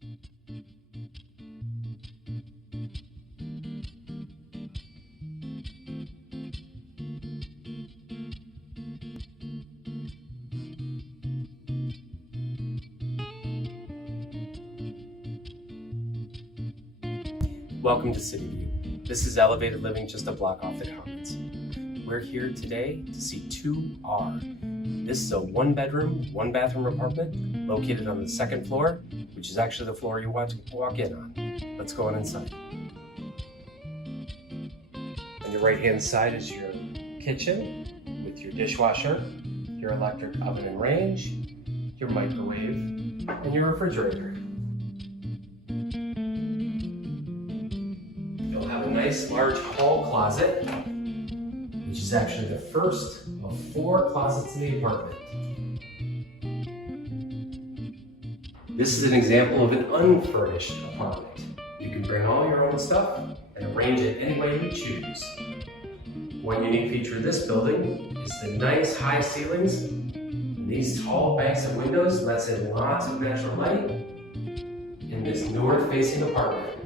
Welcome to Cityview. This is elevated living just a block off the Commons. We're here today to see 2R. This is a 1-bedroom, 1-bathroom apartment located on the second floor, which is actually the floor you want to walk in on. Let's go on inside. On your right-hand side is your kitchen with your dishwasher, your electric oven and range, your microwave, and your refrigerator. You'll have a nice large hall closet, which is actually the first of 4 closets in the apartment. This is an example of an unfurnished apartment. You can bring all your own stuff and arrange it any way you choose. One unique feature of this building is the nice high ceilings. And these tall banks of windows lets in lots of natural light in this north-facing apartment.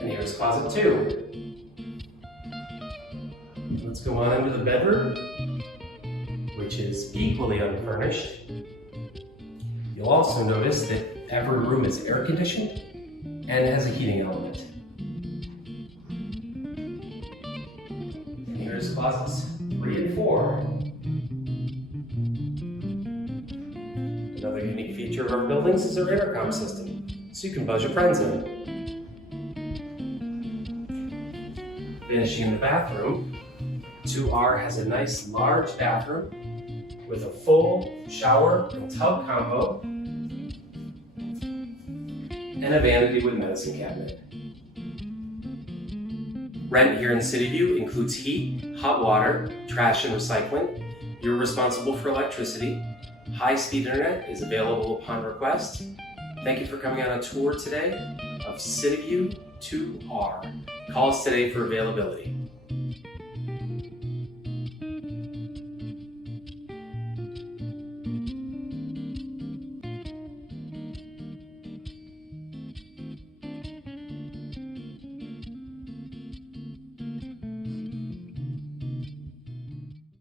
And here's closet 2. Let's go on to the bedroom, which is equally unfurnished. You'll also notice that every room is air conditioned and has a heating element. And here's closets 3 and 4. Another unique feature of our buildings is our intercom system, so you can buzz your friends in. Finishing in the bathroom, 2R has a nice large bathroom with a full shower and tub combo and a vanity with medicine cabinet. Rent here in Cityview includes heat, hot water, trash and recycling. You're responsible for electricity. High-speed internet is available upon request. Thank you for coming on a tour today of Cityview 2R. Call us today for availability.